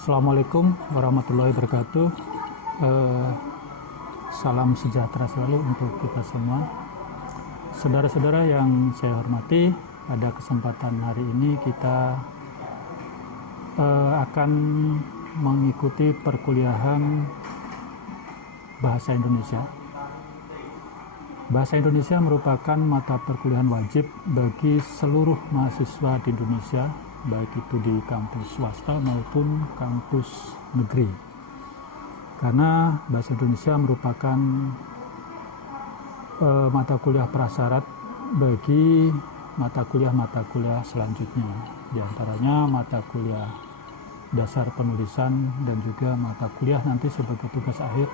Assalamualaikum warahmatullahi wabarakatuh. Salam sejahtera selalu untuk kita semua. Saudara-saudara yang saya hormati, pada kesempatan hari ini kita akan mengikuti perkuliahan Bahasa Indonesia. Bahasa Indonesia merupakan mata perkuliahan wajib bagi seluruh mahasiswa di Indonesia, baik itu di kampus swasta maupun kampus negeri. Karena Bahasa Indonesia merupakan mata kuliah prasyarat bagi mata kuliah selanjutnya. Di antaranya mata kuliah dasar penulisan dan juga mata kuliah nanti sebagai tugas akhir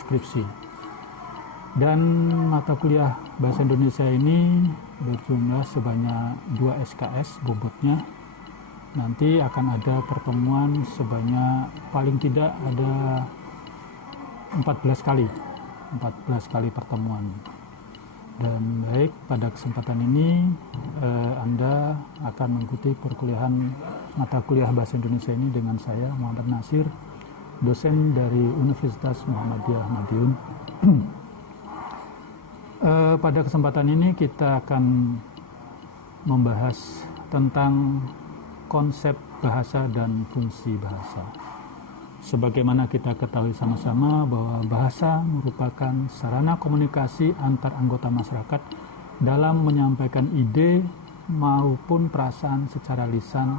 skripsi. Dan mata kuliah Bahasa Indonesia ini berjumlah sebanyak 2 SKS bobotnya. Nanti akan ada pertemuan sebanyak paling tidak ada 14 kali pertemuan. Dan baik, pada kesempatan ini Anda akan mengikuti perkuliahan mata kuliah Bahasa Indonesia ini dengan saya, Muhammad Nasir, dosen dari Universitas Muhammadiyah Madiun. Pada kesempatan ini kita akan membahas tentang konsep bahasa dan fungsi bahasa. Sebagaimana kita ketahui sama-sama bahwa bahasa merupakan sarana komunikasi antar anggota masyarakat dalam menyampaikan ide maupun perasaan secara lisan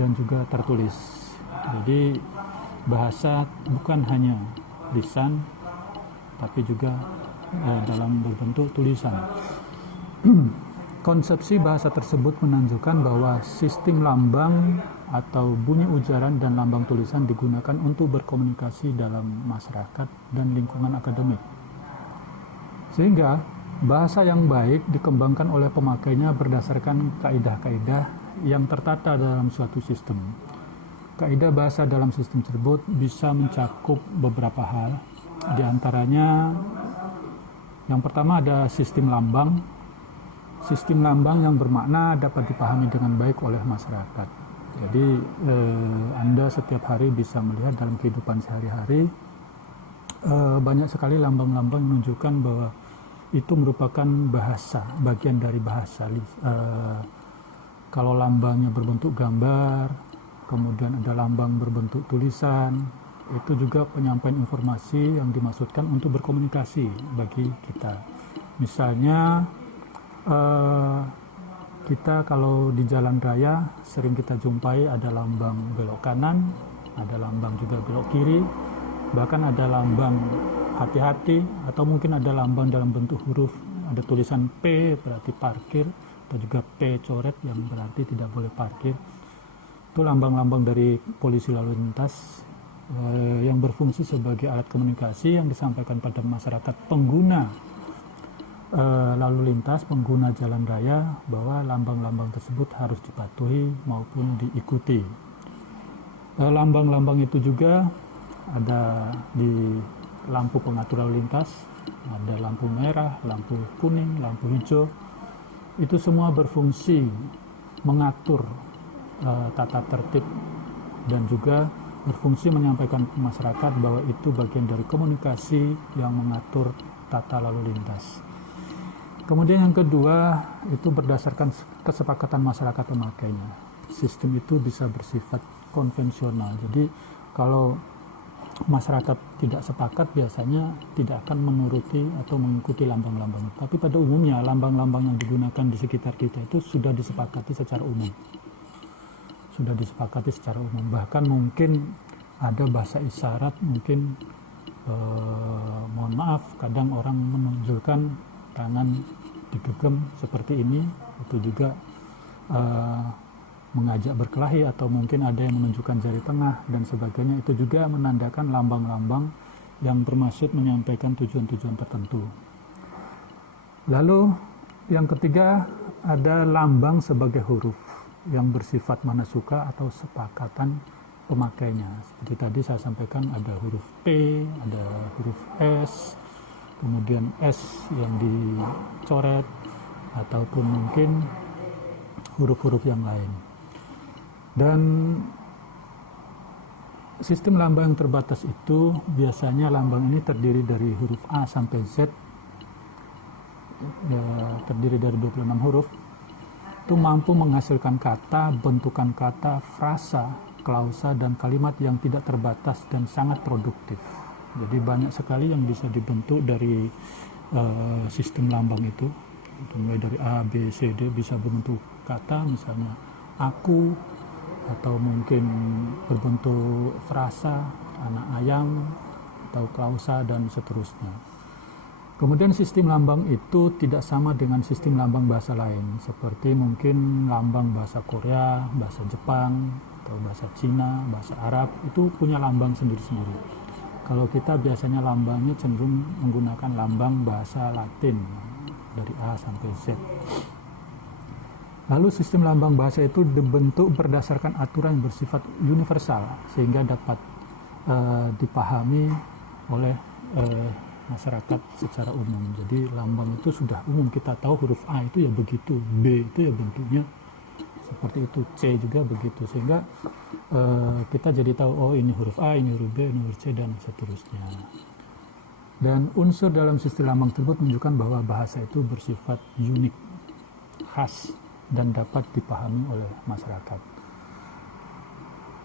dan juga tertulis. Jadi bahasa bukan hanya lisan tapi juga dalam berbentuk tulisan. Konsepsi bahasa tersebut menunjukkan bahwa sistem lambang atau bunyi ujaran dan lambang tulisan digunakan untuk berkomunikasi dalam masyarakat dan lingkungan akademik. Sehingga bahasa yang baik dikembangkan oleh pemakainya berdasarkan kaidah-kaidah yang tertata dalam suatu sistem. Kaidah bahasa dalam sistem tersebut bisa mencakup beberapa hal, di antaranya yang pertama ada sistem lambang. Sistem lambang yang bermakna dapat dipahami dengan baik oleh masyarakat. Jadi Anda setiap hari bisa melihat dalam kehidupan sehari-hari banyak sekali lambang-lambang menunjukkan bahwa itu merupakan bahasa, bagian dari bahasa. Kalau lambangnya berbentuk gambar, kemudian ada lambang berbentuk tulisan, itu juga penyampaian informasi yang dimaksudkan untuk berkomunikasi bagi kita. Misalnya kita kalau di jalan raya sering kita jumpai ada lambang belok kanan, ada lambang juga belok kiri, bahkan ada lambang hati-hati, atau mungkin ada lambang dalam bentuk huruf, ada tulisan P berarti parkir, atau juga P coret yang berarti tidak boleh parkir. Itu lambang-lambang dari polisi lalu lintas yang berfungsi sebagai alat komunikasi yang disampaikan pada masyarakat pengguna lalu lintas, pengguna jalan raya, bahwa lambang-lambang tersebut harus dipatuhi maupun diikuti. Lambang-lambang itu juga ada di lampu pengatur lalu lintas, ada lampu merah, lampu kuning, lampu hijau. Itu semua berfungsi mengatur tata tertib dan juga berfungsi menyampaikan ke masyarakat bahwa itu bagian dari komunikasi yang mengatur tata lalu lintas. Kemudian yang kedua, itu berdasarkan kesepakatan masyarakat pemakainya. Sistem itu bisa bersifat konvensional. Jadi kalau masyarakat tidak sepakat, biasanya tidak akan menuruti atau mengikuti lambang-lambang. Tapi pada umumnya lambang-lambang yang digunakan di sekitar kita itu sudah disepakati secara umum. Bahkan mungkin ada bahasa isyarat, mungkin mohon maaf, kadang orang menunjukkan tangan digenggam seperti ini, itu juga mengajak berkelahi, atau mungkin ada yang menunjukkan jari tengah dan sebagainya. Itu juga menandakan lambang-lambang yang bermaksud menyampaikan tujuan-tujuan tertentu. Lalu yang ketiga ada lambang sebagai huruf yang bersifat manasuka atau sepakatan pemakainya. Seperti tadi saya sampaikan, ada huruf P, ada huruf S, kemudian S yang dicoret, ataupun mungkin huruf-huruf yang lain. Dan sistem lambang yang terbatas itu biasanya lambang ini terdiri dari huruf A sampai Z, terdiri dari 26 huruf, itu mampu menghasilkan kata, bentukan kata, frasa, klausa, dan kalimat yang tidak terbatas dan sangat produktif. Jadi banyak sekali yang bisa dibentuk dari sistem lambang itu, mulai dari A, B, C, D, bisa berbentuk kata, misalnya aku, atau mungkin berbentuk frasa, anak ayam, atau klausa, dan seterusnya. Kemudian sistem lambang itu tidak sama dengan sistem lambang bahasa lain, seperti mungkin lambang bahasa Korea, bahasa Jepang, atau bahasa Cina, bahasa Arab, itu punya lambang sendiri-sendiri. Kalau kita biasanya lambangnya cenderung menggunakan lambang bahasa Latin, dari A sampai Z. Lalu sistem lambang bahasa itu dibentuk berdasarkan aturan yang bersifat universal, sehingga dapat dipahami oleh masyarakat secara umum. Jadi lambang itu sudah umum, kita tahu huruf A itu ya begitu, B itu ya bentuknya seperti itu, C juga begitu, sehingga kita jadi tahu, oh ini huruf A, ini huruf B, ini huruf C, dan seterusnya. Dan unsur dalam sistem lambang tersebut menunjukkan bahwa bahasa itu bersifat unik, khas, dan dapat dipahami oleh masyarakat.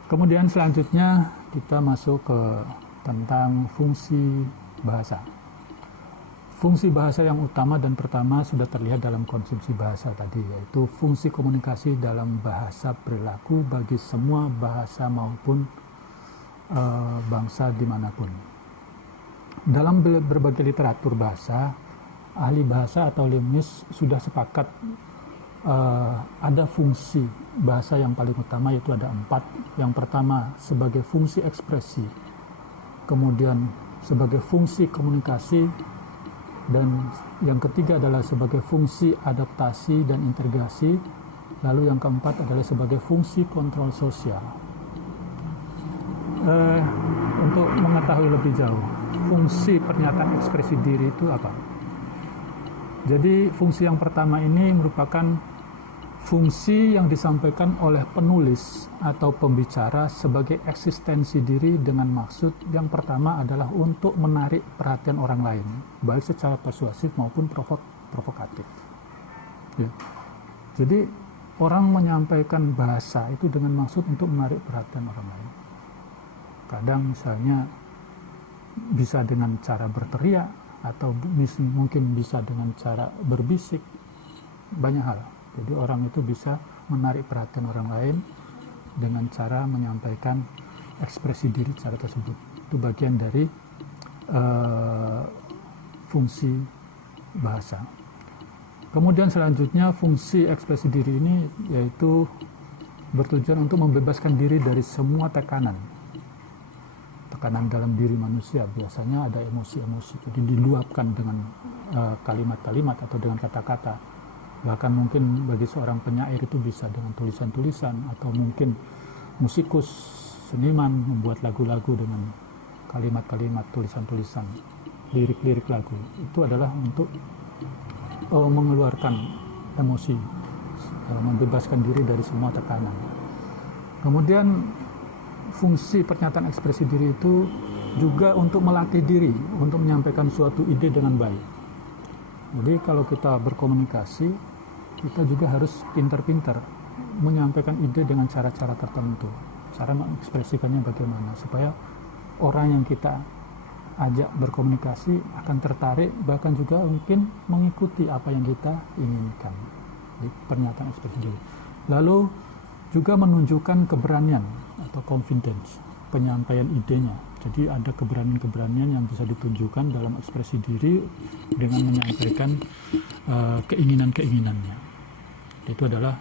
Kemudian selanjutnya kita masuk ke tentang fungsi bahasa. Fungsi bahasa yang utama dan pertama sudah terlihat dalam konsumsi bahasa tadi, yaitu fungsi komunikasi dalam bahasa perilaku bagi semua bahasa maupun bangsa dimanapun. Dalam berbagai literatur bahasa, ahli bahasa atau linguis sudah sepakat ada fungsi bahasa yang paling utama, yaitu ada 4. Yang pertama sebagai fungsi ekspresi, kemudian sebagai fungsi komunikasi, dan yang ketiga adalah sebagai fungsi adaptasi dan integrasi, lalu yang keempat adalah sebagai fungsi kontrol sosial. Untuk mengetahui lebih jauh fungsi pernyataan ekspresi diri itu apa? Jadi fungsi yang pertama ini merupakan fungsi yang disampaikan oleh penulis atau pembicara sebagai eksistensi diri dengan maksud yang pertama adalah untuk menarik perhatian orang lain, baik secara persuasif maupun provokatif. Ya. Jadi orang menyampaikan bahasa itu dengan maksud untuk menarik perhatian orang lain. Kadang misalnya bisa dengan cara berteriak, atau mungkin bisa dengan cara berbisik, banyak hal. Jadi orang itu bisa menarik perhatian orang lain dengan cara menyampaikan ekspresi diri cara tersebut. Itu bagian dari fungsi bahasa. Kemudian selanjutnya fungsi ekspresi diri ini yaitu bertujuan untuk membebaskan diri dari semua tekanan dalam diri manusia. Biasanya ada emosi-emosi, jadi diluapkan dengan kalimat-kalimat atau dengan kata-kata. Bahkan mungkin bagi seorang penyair itu bisa dengan tulisan-tulisan, atau mungkin musikus, seniman membuat lagu-lagu dengan kalimat-kalimat, tulisan-tulisan, lirik-lirik lagu. Itu adalah untuk mengeluarkan emosi, membebaskan diri dari semua tekanan. Kemudian fungsi pernyataan ekspresi diri itu juga untuk melatih diri untuk menyampaikan suatu ide dengan baik. Jadi kalau kita berkomunikasi, kita juga harus pintar-pintar menyampaikan ide dengan cara-cara tertentu. Cara mengekspresikannya bagaimana, supaya orang yang kita ajak berkomunikasi akan tertarik, bahkan juga mungkin mengikuti apa yang kita inginkan. Jadi pernyataan ekspresi diri. Lalu juga menunjukkan keberanian atau confidence, penyampaian idenya. Jadi ada keberanian-keberanian yang bisa ditunjukkan dalam ekspresi diri dengan menyampaikan keinginan-keinginannya. Itu adalah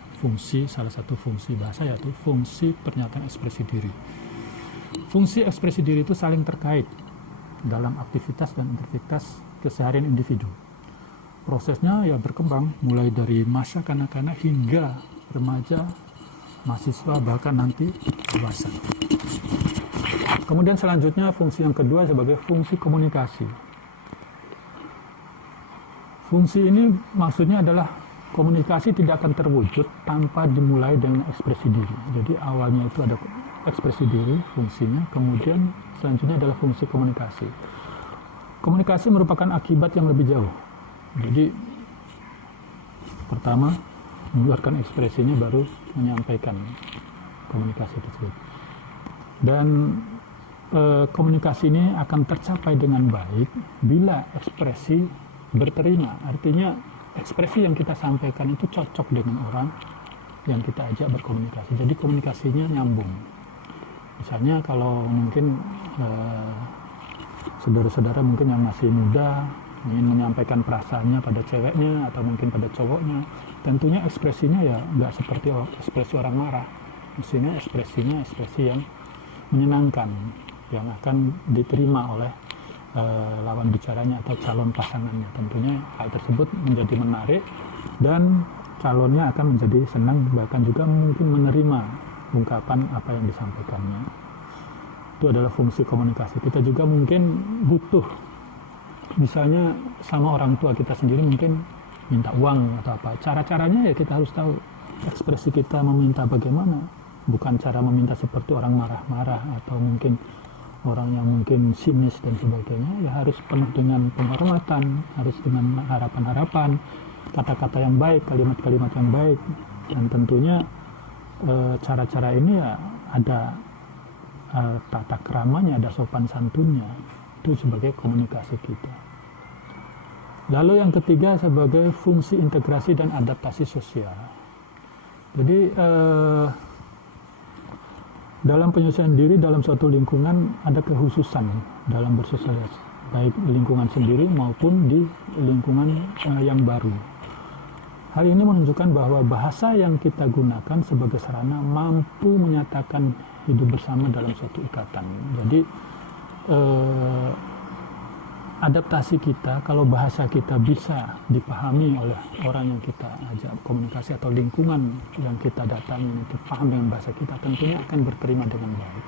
salah satu fungsi bahasa, yaitu fungsi pernyataan ekspresi diri. Fungsi ekspresi diri itu saling terkait dalam aktivitas dan aktivitas keseharian individu. Prosesnya ya berkembang mulai dari masa kanak-kanak hingga remaja, mahasiswa, bahkan nanti dewasa. Kemudian selanjutnya fungsi yang kedua sebagai fungsi komunikasi. Fungsi ini maksudnya adalah komunikasi tidak akan terwujud tanpa dimulai dengan ekspresi diri. Jadi awalnya itu ada ekspresi diri, fungsinya. Kemudian selanjutnya adalah fungsi komunikasi. Komunikasi merupakan akibat yang lebih jauh. Jadi pertama mengeluarkan ekspresinya, baru menyampaikan komunikasi tersebut. Dan komunikasi ini akan tercapai dengan baik bila ekspresi berterima. Artinya ekspresi yang kita sampaikan itu cocok dengan orang yang kita ajak berkomunikasi. Jadi komunikasinya nyambung. Misalnya kalau mungkin saudara-saudara mungkin yang masih muda ingin menyampaikan perasaannya pada ceweknya atau mungkin pada cowoknya, tentunya ekspresinya ya nggak seperti ekspresi orang marah. Mestinya ekspresinya ekspresi yang menyenangkan, yang akan diterima oleh lawan bicaranya atau calon pasangannya. Tentunya hal tersebut menjadi menarik dan calonnya akan menjadi senang, bahkan juga mungkin menerima ungkapan apa yang disampaikannya. Itu adalah fungsi komunikasi. Kita juga mungkin butuh, misalnya sama orang tua kita sendiri mungkin minta uang atau apa. Cara-caranya ya kita harus tahu ekspresi kita meminta bagaimana. Bukan cara meminta seperti orang marah-marah atau mungkin orang yang mungkin sinis dan sebagainya. Ya harus penuh dengan penghormatan, harus dengan harapan-harapan, kata-kata yang baik, kalimat-kalimat yang baik. Dan tentunya cara-cara ini ya ada tata keramanya, ada sopan santunnya. Itu sebagai komunikasi kita. Lalu yang ketiga sebagai fungsi integrasi dan adaptasi sosial. Jadi dalam penyelesaian diri dalam suatu lingkungan ada kekhususan dalam bersosialisasi, baik lingkungan sendiri maupun di lingkungan yang baru. Hal ini menunjukkan bahwa bahasa yang kita gunakan sebagai sarana mampu menyatakan hidup bersama dalam suatu ikatan. Jadi adaptasi kita, kalau bahasa kita bisa dipahami oleh orang yang kita ajak komunikasi atau lingkungan yang kita datangi itu paham dengan bahasa kita, tentunya akan berterima dengan baik.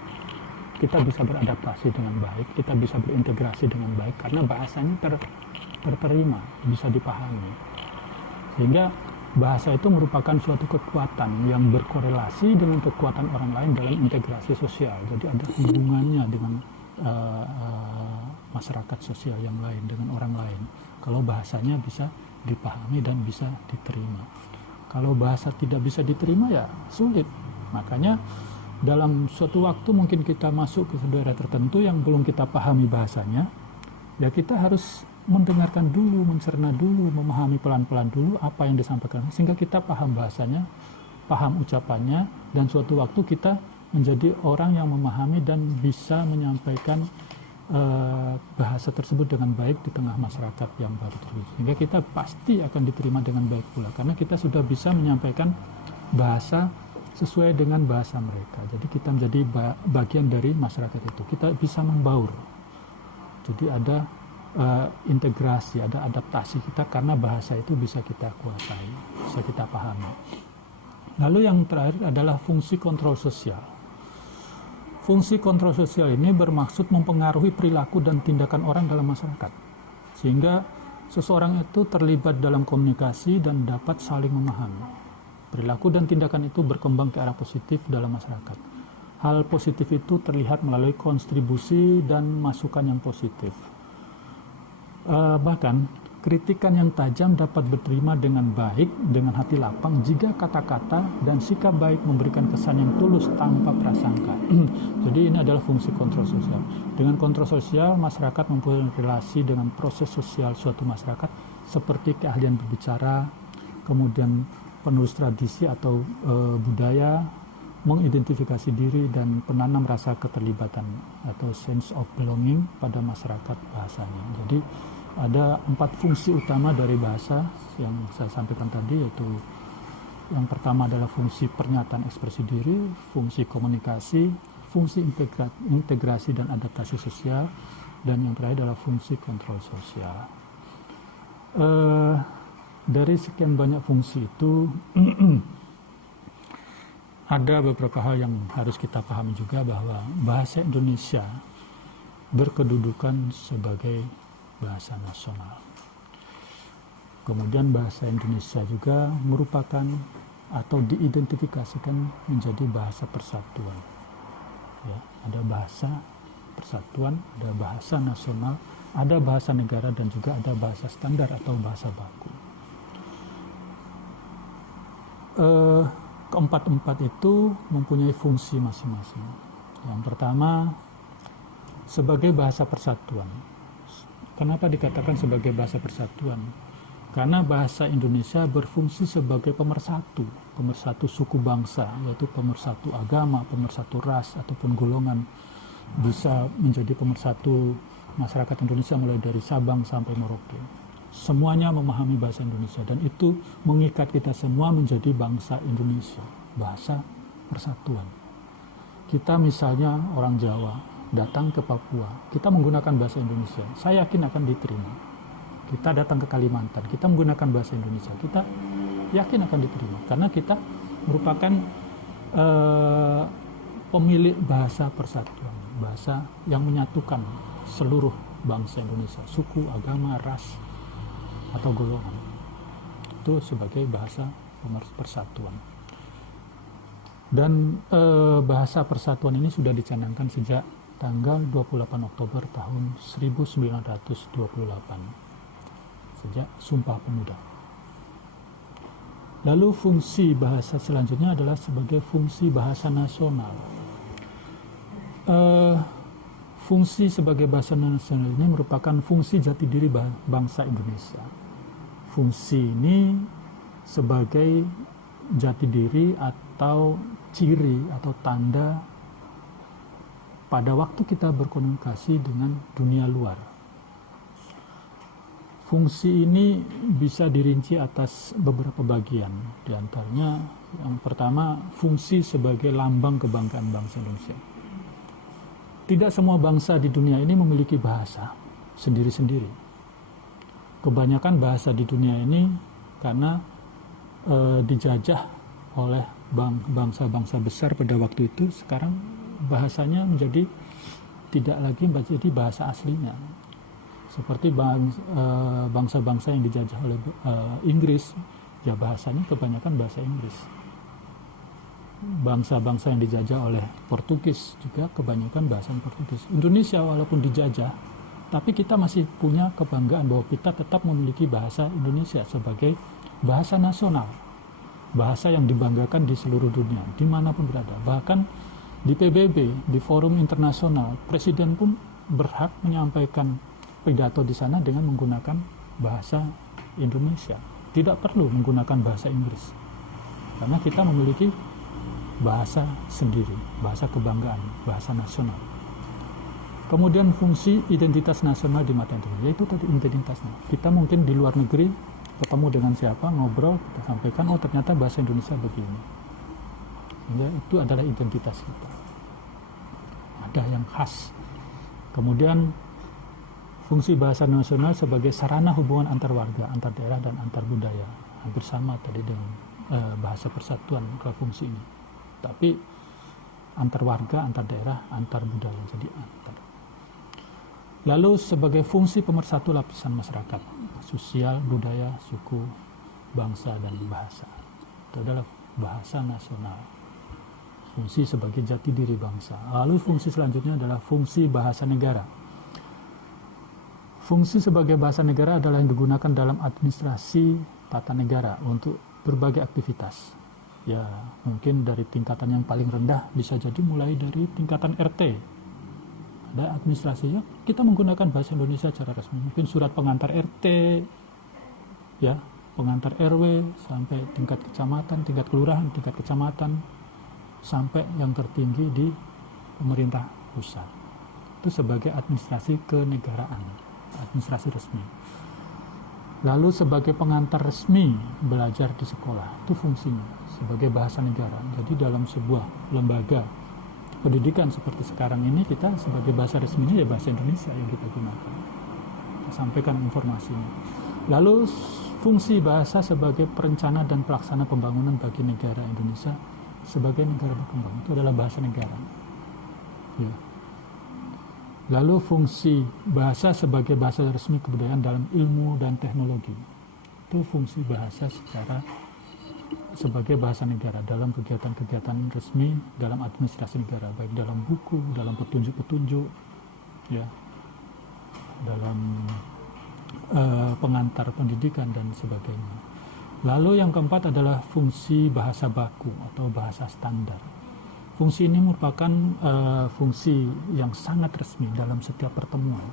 Kita bisa beradaptasi dengan baik, kita bisa berintegrasi dengan baik karena bahasanya terterima, bisa dipahami. Sehingga bahasa itu merupakan suatu kekuatan yang berkorelasi dengan kekuatan orang lain dalam integrasi sosial. Jadi ada hubungannya dengan masyarakat sosial yang lain, dengan orang lain. Kalau bahasanya bisa dipahami dan bisa diterima. Kalau bahasa tidak bisa diterima ya sulit. Makanya dalam suatu waktu mungkin kita masuk ke daerah tertentu yang belum kita pahami bahasanya, ya kita harus mendengarkan dulu, mencerna dulu, memahami pelan-pelan dulu apa yang disampaikan, sehingga kita paham bahasanya, paham ucapannya, dan suatu waktu kita menjadi orang yang memahami dan bisa menyampaikan bahasa tersebut dengan baik di tengah masyarakat yang baru tersebut. Sehingga kita pasti akan diterima dengan baik pula, karena kita sudah bisa menyampaikan bahasa sesuai dengan bahasa mereka. Jadi kita menjadi bagian dari masyarakat itu. Kita bisa membaur. Jadi ada integrasi, ada adaptasi kita karena bahasa itu bisa kita kuasai, bisa kita pahami. Lalu yang terakhir adalah fungsi kontrol sosial. Fungsi kontrol sosial ini bermaksud mempengaruhi perilaku dan tindakan orang dalam masyarakat, sehingga seseorang itu terlibat dalam komunikasi dan dapat saling memahami. Perilaku dan tindakan itu berkembang ke arah positif dalam masyarakat. Hal positif itu terlihat melalui kontribusi dan masukan yang positif. Bahkan kritikan yang tajam dapat diterima dengan baik, dengan hati lapang jika kata-kata dan sikap baik memberikan kesan yang tulus tanpa prasangka. Jadi ini adalah fungsi kontrol sosial. Dengan kontrol sosial, masyarakat mempunyai relasi dengan proses sosial suatu masyarakat seperti keahlian berbicara, kemudian penulis tradisi atau budaya, mengidentifikasi diri dan penanam rasa keterlibatan atau sense of belonging pada masyarakat bahasanya. Jadi ada 4 fungsi utama dari bahasa yang saya sampaikan tadi, yaitu yang pertama adalah fungsi pernyataan ekspresi diri, fungsi komunikasi, fungsi integrasi dan adaptasi sosial, dan yang terakhir adalah fungsi kontrol sosial. Dari sekian banyak fungsi itu ada beberapa hal yang harus kita pahami juga, bahwa bahasa Indonesia berkedudukan sebagai bahasa nasional. Kemudian bahasa Indonesia juga merupakan atau diidentifikasikan menjadi bahasa persatuan. Ya, ada bahasa persatuan, ada bahasa nasional, ada bahasa negara, dan juga ada bahasa standar atau bahasa baku. Keempat-empat itu mempunyai fungsi masing-masing. Yang pertama, sebagai bahasa persatuan. Kenapa dikatakan sebagai bahasa persatuan? Karena bahasa Indonesia berfungsi sebagai pemersatu suku bangsa, yaitu pemersatu agama, pemersatu ras, ataupun golongan. Bisa menjadi pemersatu masyarakat Indonesia mulai dari Sabang sampai Merauke. Semuanya memahami bahasa Indonesia, dan itu mengikat kita semua menjadi bangsa Indonesia, bahasa persatuan. Kita misalnya orang Jawa datang ke Papua, kita menggunakan bahasa Indonesia, saya yakin akan diterima. Kita datang ke Kalimantan, kita menggunakan bahasa Indonesia, kita yakin akan diterima, karena kita merupakan pemilik bahasa persatuan, bahasa yang menyatukan seluruh bangsa Indonesia, suku, agama, ras, atau golongan. Itu sebagai bahasa persatuan. Dan bahasa persatuan ini sudah dicanangkan sejak tanggal 28 Oktober tahun 1928. Sejak Sumpah Pemuda. Lalu fungsi bahasa selanjutnya adalah sebagai fungsi bahasa nasional. Fungsi sebagai bahasa nasional ini merupakan fungsi jati diri bangsa Indonesia. Fungsi ini sebagai jati diri atau ciri atau tanda pada waktu kita berkomunikasi dengan dunia luar. Fungsi ini bisa dirinci atas beberapa bagian. Di antaranya yang pertama, fungsi sebagai lambang kebanggaan bangsa Indonesia. Tidak semua bangsa di dunia ini memiliki bahasa sendiri-sendiri. Kebanyakan bahasa di dunia ini karena dijajah oleh bangsa-bangsa besar pada waktu itu, sekarang bahasanya menjadi tidak lagi menjadi bahasa aslinya. Seperti bangsa-bangsa yang dijajah oleh Inggris, ya bahasanya kebanyakan bahasa Inggris. Bangsa-bangsa yang dijajah oleh Portugis juga kebanyakan bahasa Portugis. Indonesia walaupun dijajah, tapi kita masih punya kebanggaan bahwa kita tetap memiliki bahasa Indonesia sebagai bahasa nasional. Bahasa yang dibanggakan di seluruh dunia, dimanapun berada. Bahkan di PBB, di forum internasional, Presiden pun berhak menyampaikan pidato di sana dengan menggunakan bahasa Indonesia. Tidak perlu menggunakan bahasa Inggris. Karena kita memiliki bahasa sendiri, bahasa kebanggaan, bahasa nasional. Kemudian fungsi identitas nasional di mata Indonesia, yaitu tadi identitasnya. Kita mungkin di luar negeri ketemu dengan siapa, ngobrol, kita sampaikan, oh ternyata bahasa Indonesia begini. Ya, itu adalah identitas kita. Ada yang khas. Kemudian fungsi bahasa nasional sebagai sarana hubungan antar warga, antar daerah, dan antar budaya. Hampir sama tadi dengan bahasa persatuan ke fungsi ini. Tapi antar warga, antar daerah, antar budaya. Jadi antar. Lalu sebagai fungsi pemersatu lapisan masyarakat, sosial, budaya, suku, bangsa, dan bahasa. Itu adalah bahasa nasional. Fungsi sebagai jati diri bangsa. Lalu fungsi selanjutnya adalah fungsi bahasa negara. Fungsi sebagai bahasa negara adalah yang digunakan dalam administrasi tata negara untuk berbagai aktivitas. Ya, mungkin dari tingkatan yang paling rendah bisa jadi mulai dari tingkatan RT. Ada administrasinya, kita menggunakan bahasa Indonesia secara resmi. Mungkin surat pengantar RT, ya, pengantar RW, sampai tingkat kecamatan, tingkat kelurahan, tingkat kecamatan, sampai yang tertinggi di pemerintah pusat. Itu sebagai administrasi kenegaraan. Administrasi resmi. Lalu sebagai pengantar resmi belajar di sekolah, itu fungsinya sebagai bahasa negara. Jadi dalam sebuah lembaga pendidikan seperti sekarang ini, kita sebagai bahasa resminya ya bahasa Indonesia yang kita gunakan. Kita sampaikan informasinya. Lalu fungsi bahasa sebagai perencana dan pelaksana pembangunan bagi negara Indonesia sebagai negara berkembang, itu adalah bahasa negara. Ya. Lalu fungsi bahasa sebagai bahasa resmi kebudayaan dalam ilmu dan teknologi. Itu fungsi bahasa secara sebagai bahasa negara dalam kegiatan-kegiatan resmi dalam administrasi negara, baik dalam buku, dalam petunjuk-petunjuk, ya, dalam pengantar pendidikan dan sebagainya. Lalu yang keempat adalah fungsi bahasa baku atau bahasa standar. Fungsi ini merupakan fungsi yang sangat resmi dalam setiap pertemuan.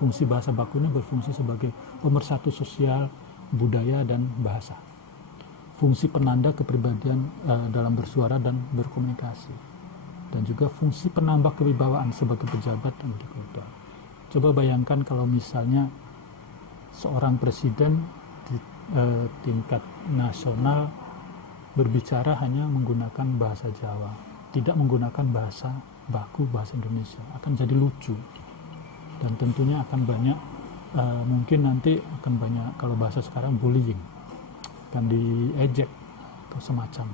Fungsi bahasa baku ini berfungsi sebagai pemersatu sosial, budaya, dan bahasa. Fungsi penanda kepribadian dalam bersuara dan berkomunikasi. Dan juga fungsi penambah kewibawaan sebagai pejabat dan anggota. Coba bayangkan kalau misalnya seorang presiden di tingkat nasional berbicara hanya menggunakan bahasa Jawa, tidak menggunakan bahasa baku, bahasa Indonesia, akan jadi lucu. Dan tentunya akan banyak, mungkin nanti akan banyak, kalau bahasa sekarang bullying, akan diejek atau semacam.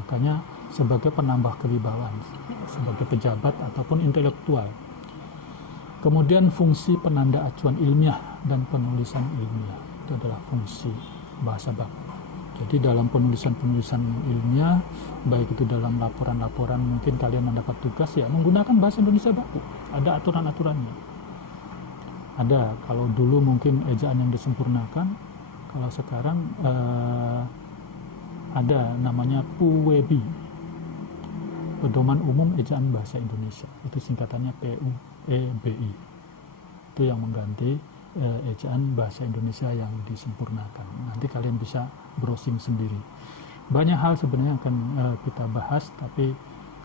Makanya sebagai penambah kewibawaan, sebagai pejabat ataupun intelektual. Kemudian fungsi penanda acuan ilmiah dan penulisan ilmiah, itu adalah fungsi bahasa baku. Jadi dalam penulisan-penulisan ilmiah, baik itu dalam laporan-laporan, mungkin kalian mendapat tugas ya menggunakan bahasa Indonesia baku. Ada aturan-aturannya. Ada, kalau dulu mungkin ejaan yang disempurnakan, kalau sekarang ada namanya PUEBI, Pedoman Umum Ejaan Bahasa Indonesia. Itu singkatannya PUEBI. Itu yang mengganti ejaan bahasa Indonesia yang disempurnakan. Nanti kalian bisa browsing sendiri. Banyak hal sebenarnya akan kita bahas, tapi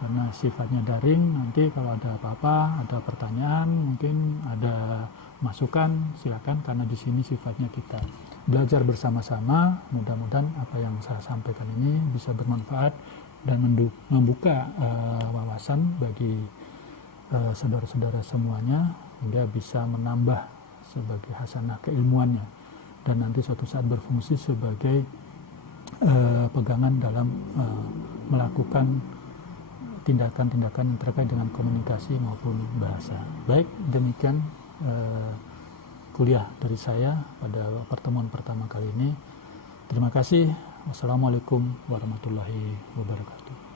karena sifatnya daring, nanti kalau ada apa-apa, ada pertanyaan, mungkin ada masukan, silakan, karena di sini sifatnya kita belajar bersama-sama. Mudah-mudahan apa yang saya sampaikan ini bisa bermanfaat dan membuka wawasan bagi saudara-saudara semuanya, hingga bisa menambah sebagai hasanah keilmuannya dan nanti suatu saat berfungsi sebagai pegangan dalam melakukan tindakan-tindakan yang terkait dengan komunikasi maupun bahasa. Baik, demikian kuliah dari saya pada pertemuan pertama kali ini. Terima kasih. Wassalamualaikum warahmatullahi wabarakatuh.